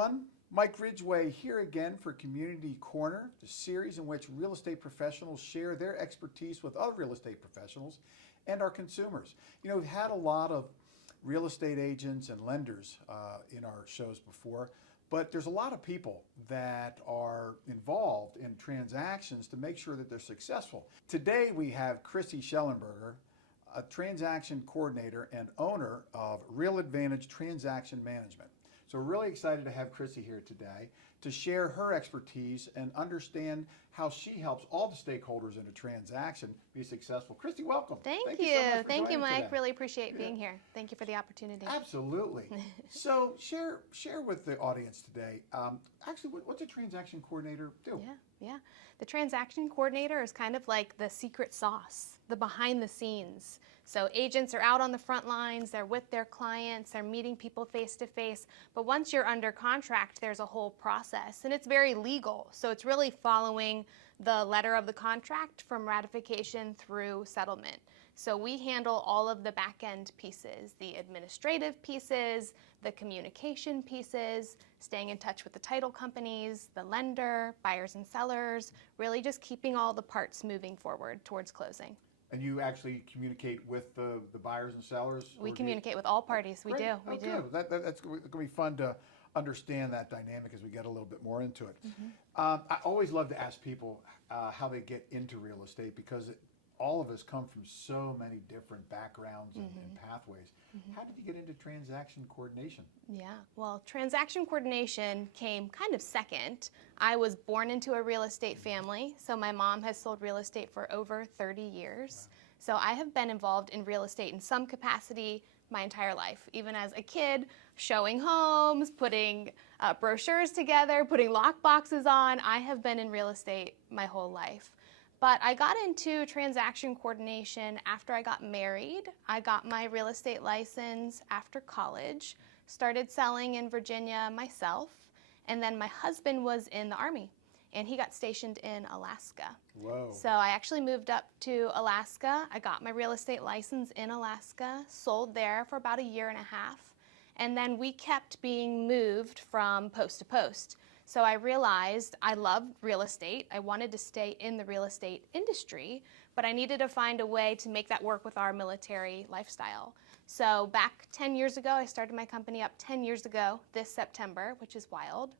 everyone. Mike Ridgway here again for Community Corner, the series in which real estate professionals share their expertise with other real estate professionals and our consumers. You know, we've had a lot of real estate agents and lenders in our shows before, but there's a lot of people that are involved in transactions to make sure that they're successful. Today we have Chrissy Schellenberger, a transaction coordinator and owner of Real Advantage Transaction Management. So we're really excited to have Chrissy here today to share her expertise and understand how she helps all the stakeholders in a transaction be successful. Chrissy, welcome. Thank you. So much for Thank you, joining Mike. today. Really appreciate being here. Thank you for the opportunity. Absolutely. So share with the audience today. Actually, what's a transaction coordinator do? Yeah. The transaction coordinator is kind of like the secret sauce, the behind the scenes. So agents are out on the front lines, they're with their clients, they're meeting people face to face. But once you're under contract, there's a whole process, and it's very legal. So it's really following the letter of the contract from ratification through settlement. So we handle all of the back end pieces, the administrative pieces, the communication pieces, staying in touch with the title companies, the lender, buyers and sellers, really just keeping all the parts moving forward towards closing. And you actually communicate with the buyers and sellers? We communicate with all parties. We do. We do. That's going to be fun to understand that dynamic as we get a little bit more into it. I always love to ask people how they get into real estate, because all of us come from so many different backgrounds and pathways. How did you get into transaction coordination? Yeah, well, transaction coordination came kind of second. I was born into a real estate family, so my mom has sold real estate for over 30 years. So I have been involved in real estate in some capacity my entire life, even as a kid, showing homes, putting brochures together, putting lock boxes on. I have been in real estate my whole life. But I got into transaction coordination after I got married. I got my real estate license after college, started selling in Virginia myself, and then my husband was in the Army, and he got stationed in Alaska. Whoa. So I actually moved up to Alaska. I got my real estate license in Alaska, sold there for about a year and a half, and then we kept being moved from post to post. So I realized I loved real estate. I wanted to stay in the real estate industry, but I needed to find a way to make that work with our military lifestyle. So back 10 years ago, I started my company up 10 years ago this September, which is wild.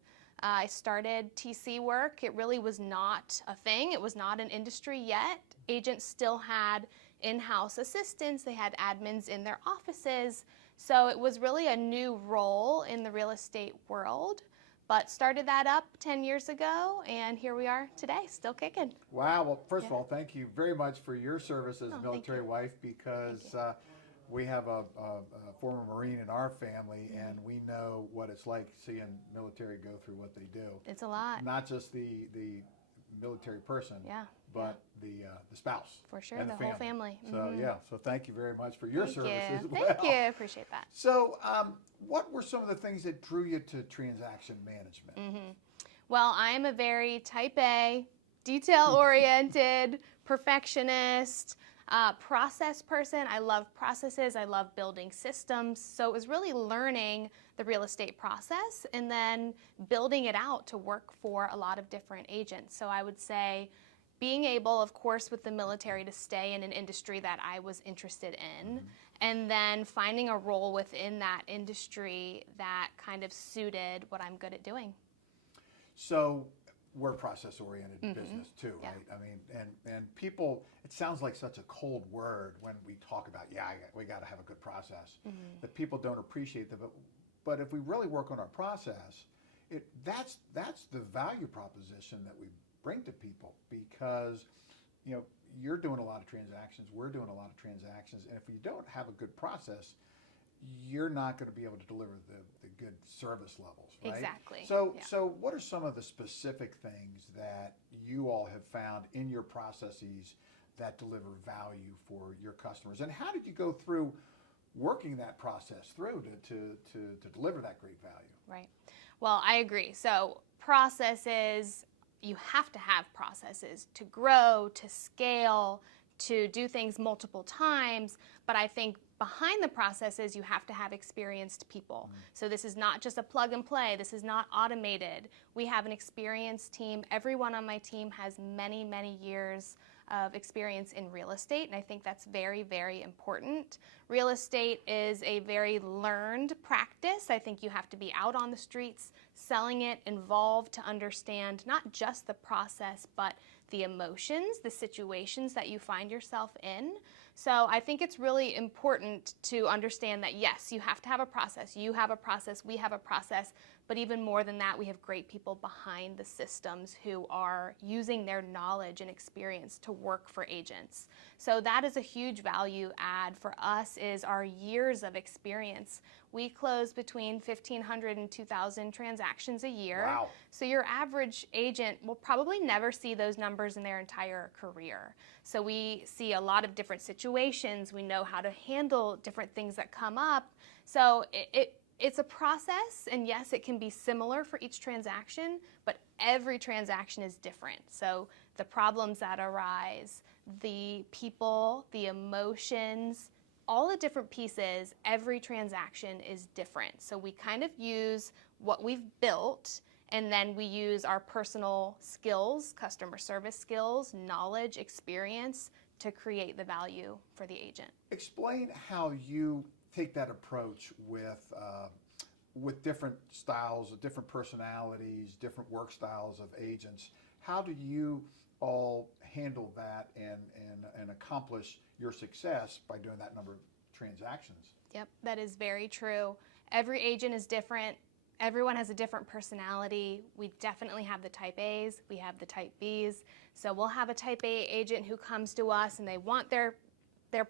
I started TC work. It really was not a thing. It was not an industry yet. Agents still had in-house assistants. They had admins in their offices. So it was really a new role in the real estate world. But started that up 10 years ago, and here we are today, still kicking. Wow. Well, first of all, thank you very much for your service as a military wife, because we have a former Marine in our family, and we know what it's like seeing military go through what they do. It's a lot. Not just the military person, but the spouse. For sure, and the whole family. So so thank you very much for your service as well. Thank you, appreciate that. So what were some of the things that drew you to transaction management? Well, I am a very type A, detail-oriented, perfectionist, process person. I love processes. I love building systems. So it was really learning the real estate process and then building it out to work for a lot of different agents. So I would say being able, of course, with the military to stay in an industry that I was interested in, and then finding a role within that industry that kind of suited what I'm good at doing. So we're a process-oriented business too, right? I mean, and people, it sounds like such a cold word when we talk about, we got to have a good process, that people don't appreciate that. But if we really work on our process, that's the value proposition that we bring to people, because you're doing a lot of transactions, we're doing a lot of transactions, and if you don't have a good process, you're not going to be able to deliver the good service levels, right? Exactly. So what are some of the specific things that you all have found in your processes that deliver value for your customers, and how did you go through working that process through to deliver that great value? Right. Well, I agree. So processes, you have to have processes to grow, to scale, to do things multiple times, but I think behind the process is you have to have experienced people. So this is not just a plug and play. This is not automated. We have an experienced team. Everyone on my team has many, many years of experience in real estate, and I think that's very, very important. Real estate is a very learned practice. I think you have to be out on the streets, selling it, involved to understand not just the process, but the emotions, the situations that you find yourself in. So I think it's really important to understand that, yes, you have to have a process. You have a process, we have a process, but even more than that, we have great people behind the systems who are using their knowledge and experience to work for agents. So that is a huge value add for us, is our years of experience. We close between 1,500 and 2,000 transactions a year. Wow. So your average agent will probably never see those numbers in their entire career. So we see a lot of different situations. We know how to handle different things that come up. So it's a process, and yes, it can be similar for each transaction, but every transaction is different. So the problems that arise, the people, the emotions, all the different pieces, every transaction is different. So we kind of use what we've built, and then we use our personal skills, customer service skills, knowledge, experience to create the value for the agent. Explain how you take that approach with different styles, different personalities, different work styles of agents. How do you all handle that and accomplish your success by doing that number of transactions? Yep, that is very true. Every agent is different. Everyone has a different personality. We definitely have the type A's, we have the type B's. So we'll have a type A agent who comes to us and they want their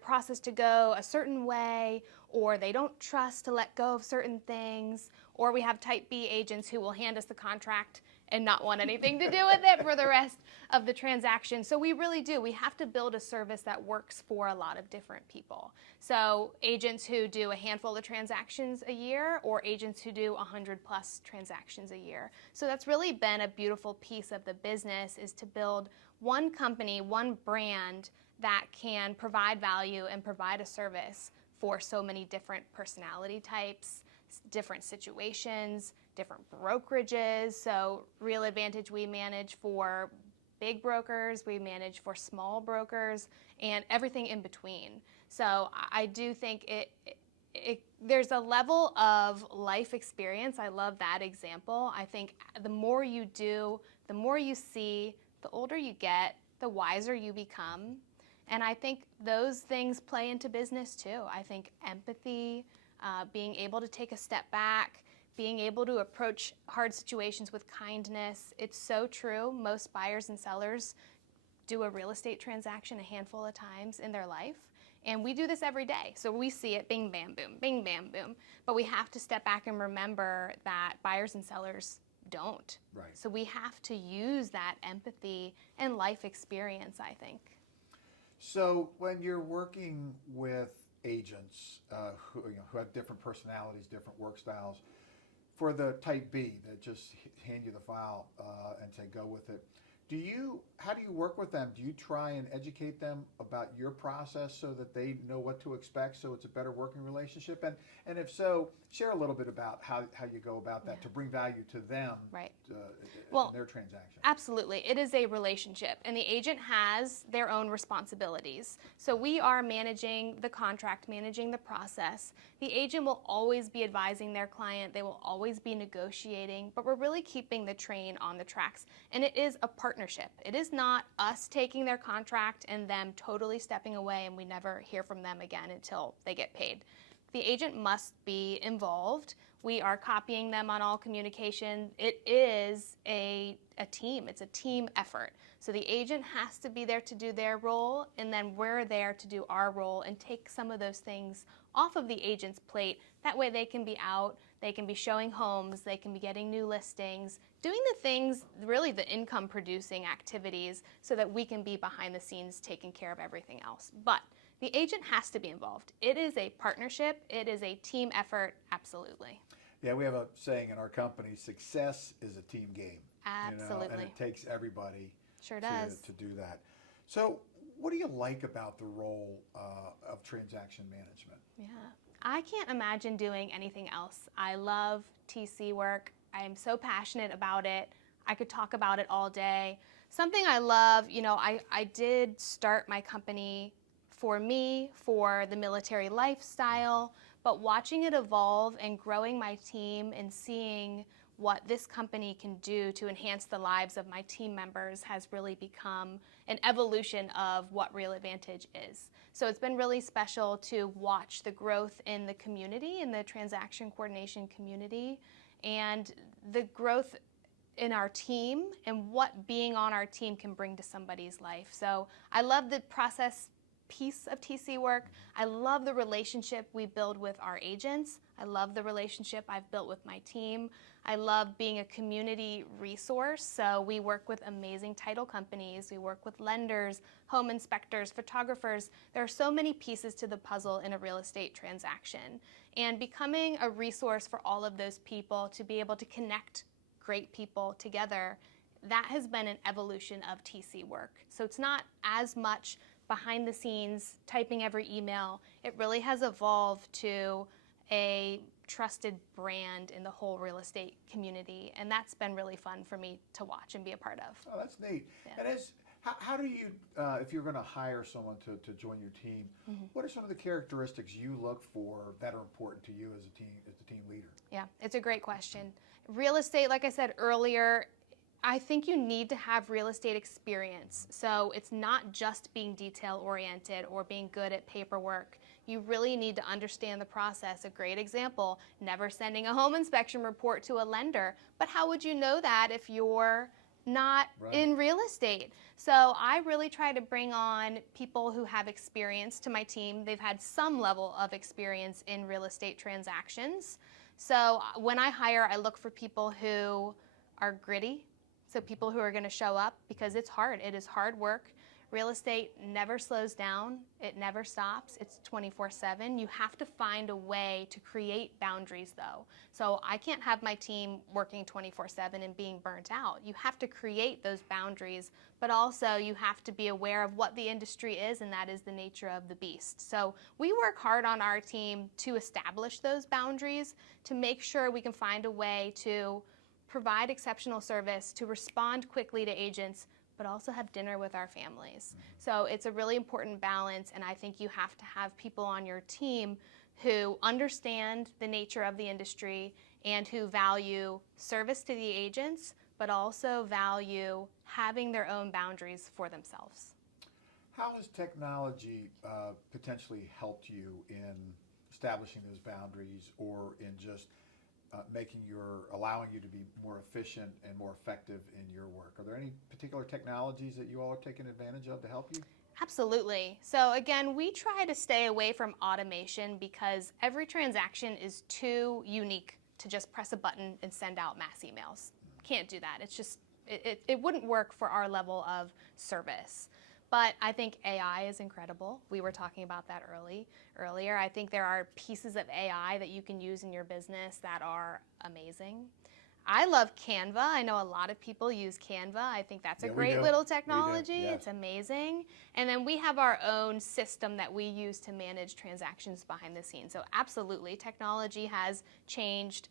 process to go a certain way, or they don't trust to let go of certain things, or we have type B agents who will hand us the contract and not want anything to do with it for the rest of the transaction. So we really do. We have to build a service that works for a lot of different people. So agents who do a handful of transactions a year, or agents who do 100+ transactions a year. So that's really been a beautiful piece of the business, is to build one company, one brand that can provide value and provide a service for so many different personality types, different situations, different brokerages. So Real Advantage, we manage for big brokers, we manage for small brokers, and everything in between. So I do think there's a level of life experience. I love that example. I think the more you do, the more you see, the older you get, the wiser you become. And I think those things play into business too. I think empathy, being able to take a step back, being able to approach hard situations with kindness. It's so true. Most buyers and sellers do a real estate transaction a handful of times in their life. And we do this every day. So we see it bing, bam, boom, bing, bam, boom. But we have to step back and remember that buyers and sellers don't. Right. So we have to use that empathy and life experience, I think. So when you're working with agents who have different personalities, different work styles, for the type B that just hand you the file and say go with it, how do you work with them? Do you try and educate them about your process so that they know what to expect, so it's a better working relationship? And if so, share a little bit about how you go about that to bring value to them, right, in their transaction. Absolutely. It is a relationship, and the agent has their own responsibilities. So we are managing the contract, managing the process. The agent will always be advising their client. They will always be negotiating, but we're really keeping the train on the tracks. And it is a partnership. It is not us taking their contract and them totally stepping away and we never hear from them again until they get paid. The agent must be involved. We are copying them on all communication. It is a team. It's a team effort. So the agent has to be there to do their role, and then we're there to do our role and take some of those things off of the agent's plate. That way they can be out, they can be showing homes, they can be getting new listings, doing the things, really the income producing activities, so that we can be behind the scenes taking care of everything else. But the agent has to be involved. It is a partnership. It is a team effort, absolutely. Yeah, we have a saying in our company, success is a team game. Absolutely. And it takes everybody Sure does. to do that. So What do you like about the role of transaction management? Yeah. I can't imagine doing anything else. I love TC work. I am so passionate about it. I could talk about it all day. Something I love, I did start my company for me, for the military lifestyle, but watching it evolve and growing my team and seeing what this company can do to enhance the lives of my team members has really become an evolution of what Real Advantage is. So it's been really special to watch the growth in the community, in the transaction coordination community, and the growth in our team and what being on our team can bring to somebody's life. So I love the process piece of TC work. I love the relationship we build with our agents. I love the relationship I've built with my team. I love being a community resource. So we work with amazing title companies. We work with lenders, home inspectors, photographers. There are so many pieces to the puzzle in a real estate transaction. And becoming a resource for all of those people to be able to connect great people together, that has been an evolution of TC work. So it's not as much behind the scenes, typing every email. It really has evolved to a trusted brand in the whole real estate community, and that's been really fun for me to watch and be a part of. Oh, that's neat. Yeah. And how do you, if you're going to hire someone to join your team, what are some of the characteristics you look for that are important to you as a team leader? Yeah, it's a great question. Real estate, like I said earlier, I think you need to have real estate experience. So it's not just being detail oriented or being good at paperwork. You really need to understand the process. A great example, never sending a home inspection report to a lender. But how would you know that if you're not in real estate? So I really try to bring on people who have experience to my team. They've had some level of experience in real estate transactions. So when I hire, I look for people who are gritty. So people who are going to show up, because it's hard. It is hard work. Real estate never slows down. It never stops. It's 24/7. You have to find a way to create boundaries, though. So I can't have my team working 24/7 and being burnt out. You have to create those boundaries, but also you have to be aware of what the industry is, and that is the nature of the beast. So we work hard on our team to establish those boundaries, to make sure we can find a way to provide exceptional service, to respond quickly to agents, but also have dinner with our families. So it's a really important balance, and I think you have to have people on your team who understand the nature of the industry and who value service to the agents, but also value having their own boundaries for themselves. How has technology potentially helped you in establishing those boundaries, or in just allowing you to be more efficient and more effective in your work? Are there any particular technologies that you all are taking advantage of to help you? Absolutely. So again, we try to stay away from automation because every transaction is too unique to just press a button and send out mass emails. Can't do that. It's just, it wouldn't work for our level of service. But I think AI is incredible. We were talking about that earlier. I think there are pieces of AI that you can use in your business that are amazing. I love Canva. I know a lot of people use Canva. I think that's a great little technology. Yes. It's amazing. And then we have our own system that we use to manage transactions behind the scenes. So absolutely, technology has changed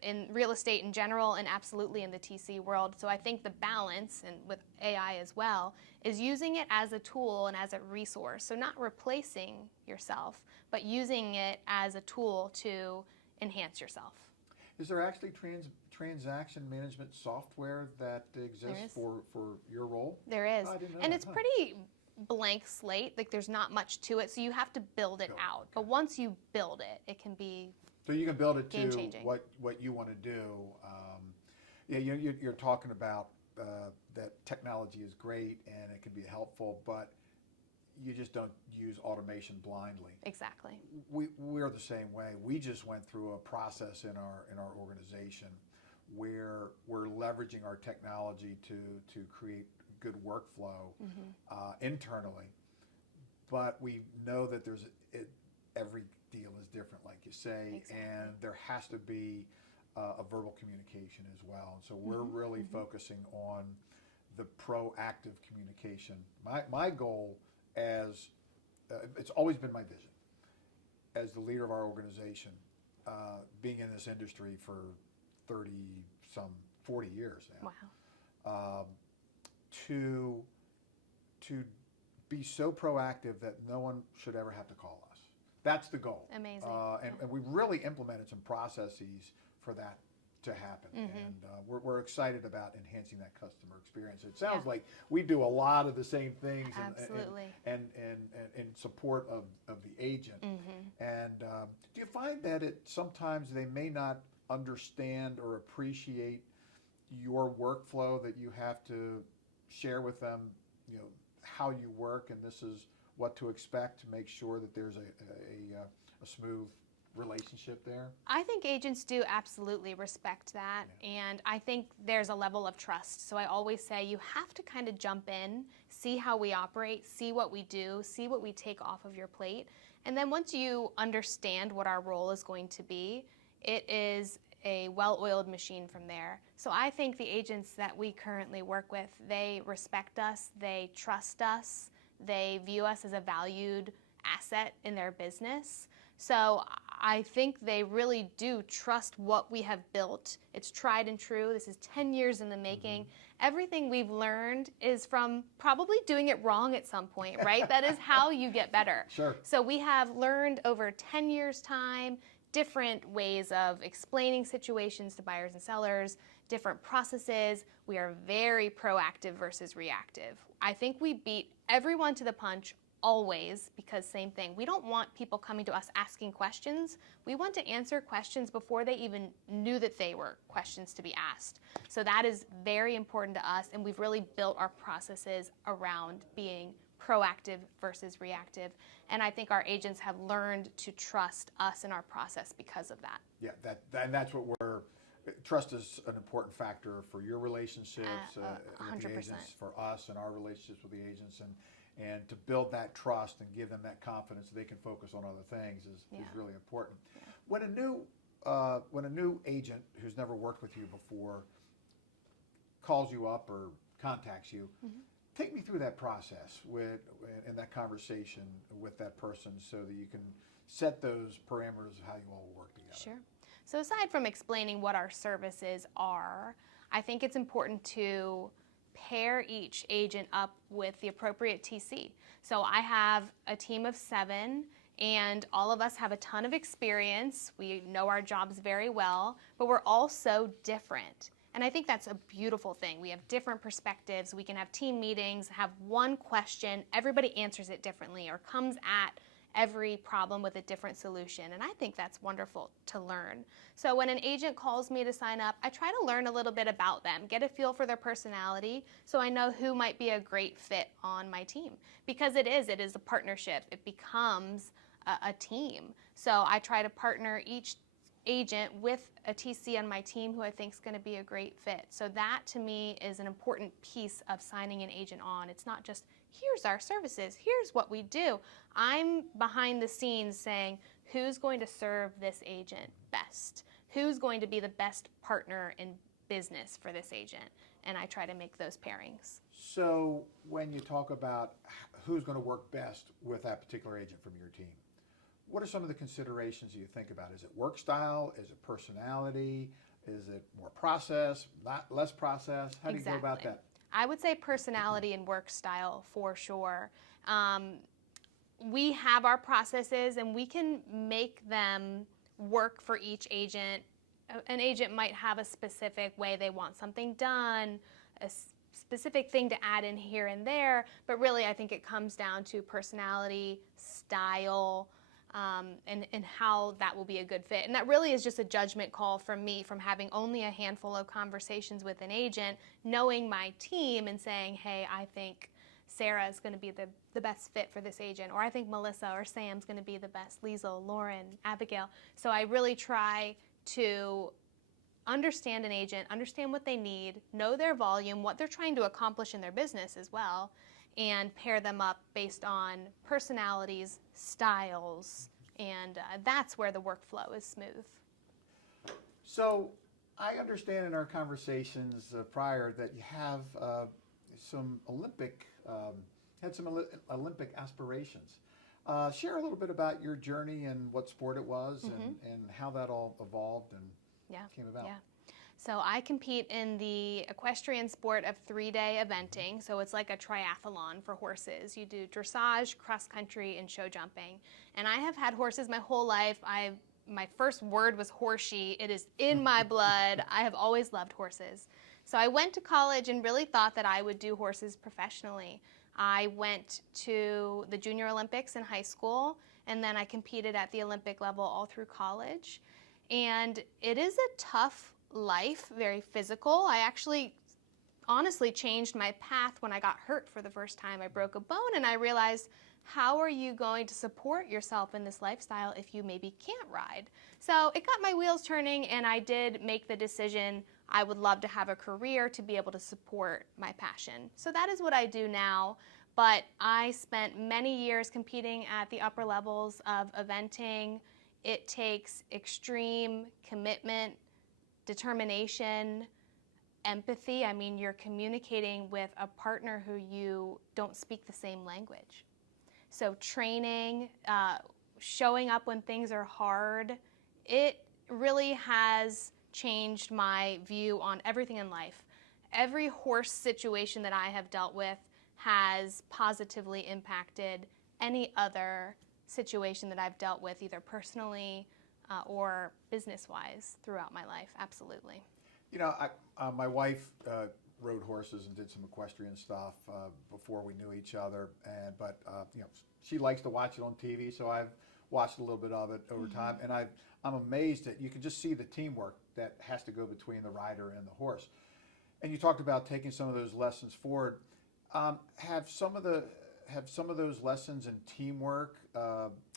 in real estate in general, and absolutely in the TC world. So I think the balance, and with AI as well, is using it as a tool and as a resource. So not replacing yourself, but using it as a tool to enhance yourself. Is there actually transaction management software that exists for your role? There is. Oh, I didn't know And that, it's pretty blank slate. Like, there's not much to it, so you have to build it out. Okay. But once you build it, it can be so you can build it to game-changing. what you want to do. Yeah, you're talking about that technology is great and it can be helpful, but you just don't use automation blindly. Exactly. We're the same way. We just went through a process in our organization where we're leveraging our technology to create good workflow internally, but we know that every deal is different, like you say, exactly. And there has to be a verbal communication as well. And so we're really focusing on the proactive communication. My goal as it's always been my vision as the leader of our organization, being in this industry for 40 years now. Wow. To be so proactive that no one should ever have to call us. That's the goal. Amazing. And we've really implemented some processes for that to happen. And we're excited about enhancing that customer experience. It sounds like we do a lot of the same things Absolutely. and in support of the agent. And do you find that sometimes they may not understand or appreciate your workflow, that you have to share with them, how you work, and this is what to expect to make sure that there's a smooth relationship there? I think agents do absolutely respect that, and I think there's a level of trust. So I always say you have to kind of jump in, see how we operate, see what we do, see what we take off of your plate, and then once you understand what our role is going to be, it is a well-oiled machine from there. So I think the agents that we currently work with, they respect us, they trust us, they view us as a valued asset in their business. So I think they really do trust what we have built. It's tried and true. This is 10 years in the making. Everything we've learned is from probably doing it wrong at some point, right? That is how you get better. Sure. So we have learned over 10 years' time different ways of explaining situations to buyers and sellers, different processes. We are very proactive versus reactive. I think we beat everyone to the punch always, because same thing. We don't want people coming to us asking questions. We want to answer questions before they even knew that they were questions to be asked. So that is very important to us, and we've really built our processes around being proactive versus reactive. And I think our agents have learned to trust us and our process because of that. Yeah, and that's what trust is an important factor for your relationships with the 100%. agents, for us and our relationships with the agents, and to build that trust and give them that confidence so they can focus on other things is really important. Yeah. When a new agent who's never worked with you before calls you up or contacts you, take me through that process in that conversation with that person so that you can set those parameters of how you all will work together. Sure. So aside from explaining what our services are, I think it's important to pair each agent up with the appropriate TC. So I have a team of 7, and all of us have a ton of experience. We know our jobs very well, but we're all so different. And I think that's a beautiful thing. We have different perspectives. We can have team meetings, have one question, everybody answers it differently or comes at every problem with a different solution. And I think that's wonderful to learn. So when an agent calls me to sign up, I try to learn a little bit about them, get a feel for their personality so I know who might be a great fit on my team. Because it is a partnership. It becomes a team. So I try to partner each agent with a TC on my team who I think is going to be a great fit. So that to me is an important piece of signing an agent on. It's not just, here's our services, here's what we do. I'm behind the scenes saying, who's going to serve this agent best? Who's going to be the best partner in business for this agent? And I try to make those pairings. So when you talk about who's going to work best with that particular agent from your team, what are some of the considerations you think about? Is it work style? Is it personality? Is it more process, less process? How do you go about that? I would say personality and work style for sure. We have our processes and we can make them work for each agent. An agent might have a specific way they want something done, a specific thing to add in here and there, but really I think it comes down to personality, style, and how that will be a good fit. And that really is just a judgment call from me, from having only a handful of conversations with an agent, knowing my team and saying, hey, I think Sarah is going to be the best fit for this agent, or I think Melissa or Sam's going to be the best, Liesl, Lauren, Abigail. So I really try to understand an agent, understand what they need, know their volume, what they're trying to accomplish in their business as well, and pair them up based on personalities, styles, and that's where the workflow is smooth. So I understand in our conversations prior that you have some Olympic, had some Olympic aspirations. Share a little bit about your journey and what sport it was, and how that all evolved and came about. Yeah. So I compete in the equestrian sport of 3-day eventing. So it's like a triathlon for horses. You do dressage, cross country, and show jumping. And I have had horses my whole life. My first word was horsey. It is in my blood. I have always loved horses. So I went to college and really thought that I would do horses professionally. I went to the Junior Olympics in high school, and then I competed at the Olympic level all through college. And it is a tough life, very physical. I actually honestly changed my path when I got hurt for the first time. I broke a bone, and I realized, how are you going to support yourself in this lifestyle if you maybe can't ride? So it got my wheels turning, and I did make the decision I would love to have a career to be able to support my passion. So that is what I do now. But I spent many years competing at the upper levels of eventing. It takes extreme commitment, determination, empathy. I mean, you're communicating with a partner who you don't speak the same language. So training, showing up when things are hard, it really has changed my view on everything in life. Every horse situation that I have dealt with has positively impacted any other situation that I've dealt with, either personally or business-wise throughout my life. Absolutely. You know, my wife rode horses and did some equestrian stuff before we knew each other, but you know, she likes to watch it on TV, so I've watched a little bit of it over time, and I'm amazed that you can just see the teamwork that has to go between the rider and the horse. And you talked about taking some of those lessons forward. Have some of those lessons in teamwork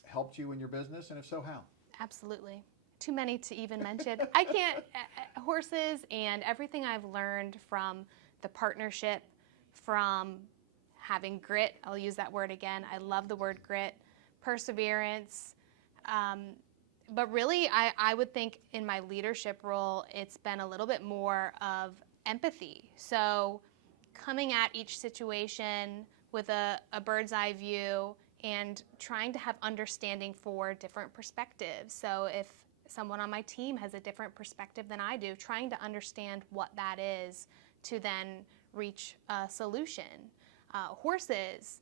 helped you in your business, and if so, how? Absolutely. Too many to even mention. I can't, horses and everything I've learned from the partnership, from having grit, I'll use that word again. I love the word grit, perseverance. But really, I would think in my leadership role, it's been a little bit more of empathy. So coming at each situation with a bird's eye view and trying to have understanding for different perspectives. So if someone on my team has a different perspective than I do, trying to understand what that is to then reach a solution. Horses,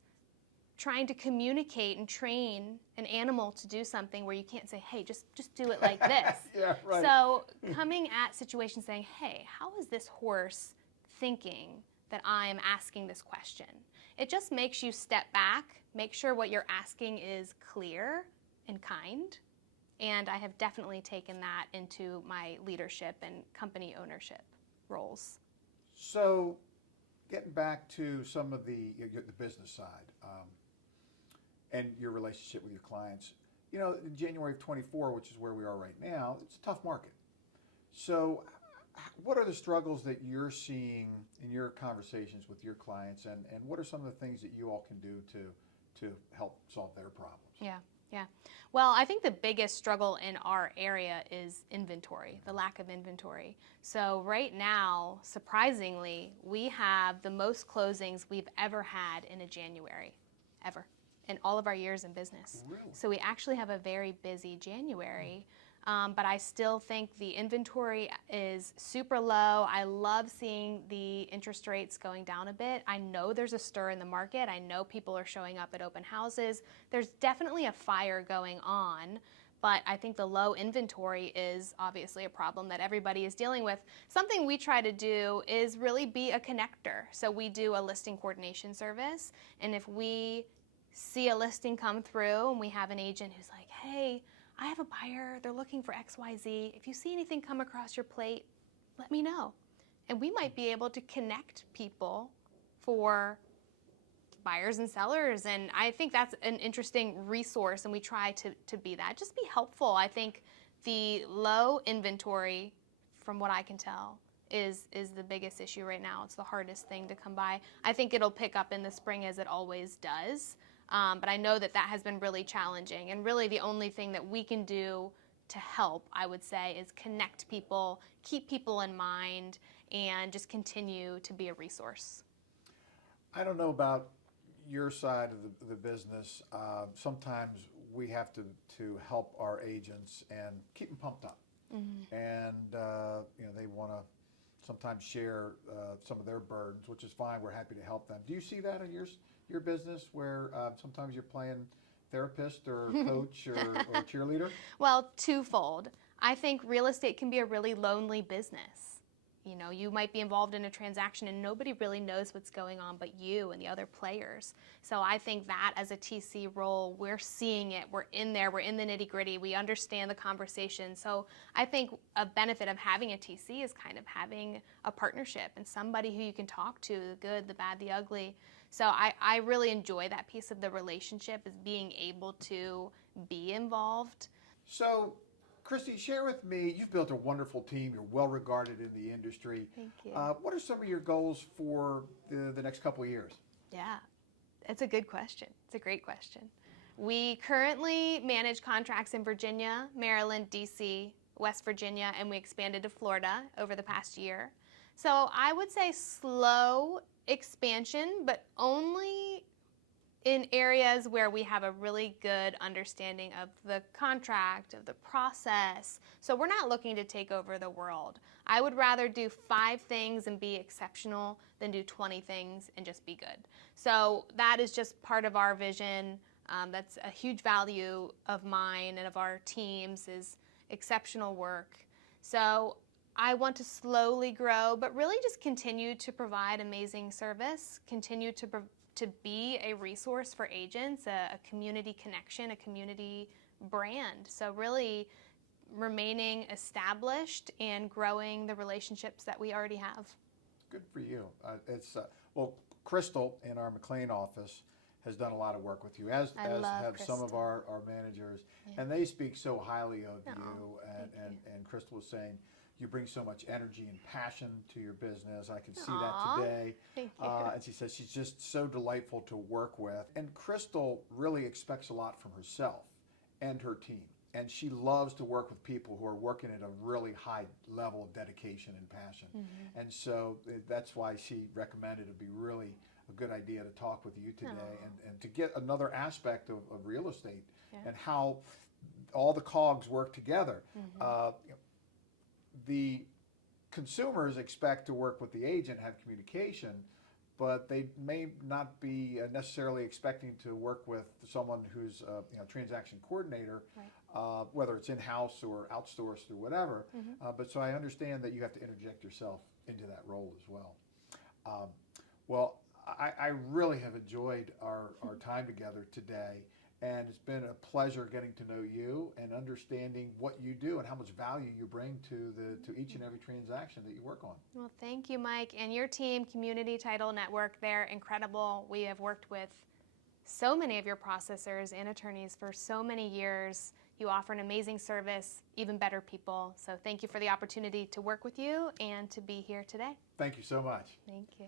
trying to communicate and train an animal to do something where you can't say, hey, just do it like this. Yeah, right. So coming at situations saying, hey, how is this horse thinking that I'm asking this question? It just makes you step back, make sure what you're asking is clear and kind. And I have definitely taken that into my leadership and company ownership roles. So, getting back to some of the business side and your relationship with your clients, you know, in January of 24, which is where we are right now, it's a tough market. So, what are the struggles that you're seeing in your conversations with your clients, and what are some of the things that you all can do to help solve their problems? Yeah. Well, I think the biggest struggle in our area is inventory, the lack of inventory. So right now, surprisingly, we have the most closings we've ever had in a January, ever, in all of our years in business. Really? So we actually have a very busy January. But I still think the inventory is super low. I love seeing the interest rates going down a bit. I know there's a stir in the market. I know people are showing up at open houses. There's definitely a fire going on, but I think the low inventory is obviously a problem that everybody is dealing with. Something we try to do is really be a connector. So we do a listing coordination service, and if we see a listing come through and we have an agent who's like, hey, I have a buyer, they're looking for XYZ. If you see anything come across your plate, let me know. And we might be able to connect people for buyers and sellers. And I think that's an interesting resource, and we try to be that. Just be helpful. I think the low inventory, from what I can tell, is the biggest issue right now. It's the hardest thing to come by. I think it'll pick up in the spring, as it always does. But I know that has been really challenging, and really the only thing that we can do to help, I would say, is connect people, keep people in mind, and just continue to be a resource. I don't know about your side of the business. Sometimes we have to help our agents and keep them pumped up. And they want to sometimes share some of their burdens, which is fine. We're happy to help them. Do you see that in your business, where sometimes you're playing therapist or coach or cheerleader? Well, twofold. I think real estate can be a really lonely business. You know, you might be involved in a transaction and nobody really knows what's going on but you and the other players. So I think that as a TC role, we're seeing it, we're in there, we're in the nitty gritty, we understand the conversation. So I think a benefit of having a TC is kind of having a partnership and somebody who you can talk to, the good, the bad, the ugly. So I really enjoy that piece of the relationship, is being able to be involved. So, Christy, share with me, you've built a wonderful team, you're well regarded in the industry. Thank you. What are some of your goals for the next couple of years? Yeah, it's a good question. It's a great question. We currently manage contracts in Virginia, Maryland, DC, West Virginia, and we expanded to Florida over the past year. So I would say slow expansion, but only in areas where we have a really good understanding of the contract, of the process. So we're not looking to take over the world. I would rather do 5 things and be exceptional than do 20 things and just be good. So that is just part of our vision. That's a huge value of mine and of our teams, is exceptional work. So I want to slowly grow, but really just continue to provide amazing service, continue to be a resource for agents, a community connection, a community brand. So really remaining established and growing the relationships that we already have. Good for you. Well, Crystal in our McLean office has done a lot of work with you, as have some of our managers, and they speak so highly of you. And Crystal was saying, you bring so much energy and passion to your business. I can see that today. Thank you. And she says she's just so delightful to work with. And Crystal really expects a lot from herself and her team. And she loves to work with people who are working at a really high level of dedication and passion. And so that's why she recommended it'd be really a good idea to talk with you today and to get another aspect of real estate and how all the cogs work together. The consumers expect to work with the agent, have communication, but they may not be necessarily expecting to work with someone who's a transaction coordinator, whether it's in-house or outsourced or whatever. But so I understand that you have to interject yourself into that role as well. Well, I really have enjoyed our time together today. And it's been a pleasure getting to know you and understanding what you do and how much value you bring to each and every transaction that you work on. Well, thank you, Mike. And your team, Community Title Network, they're incredible. We have worked with so many of your processors and attorneys for so many years. You offer an amazing service, even better people. So thank you for the opportunity to work with you and to be here today. Thank you so much. Thank you.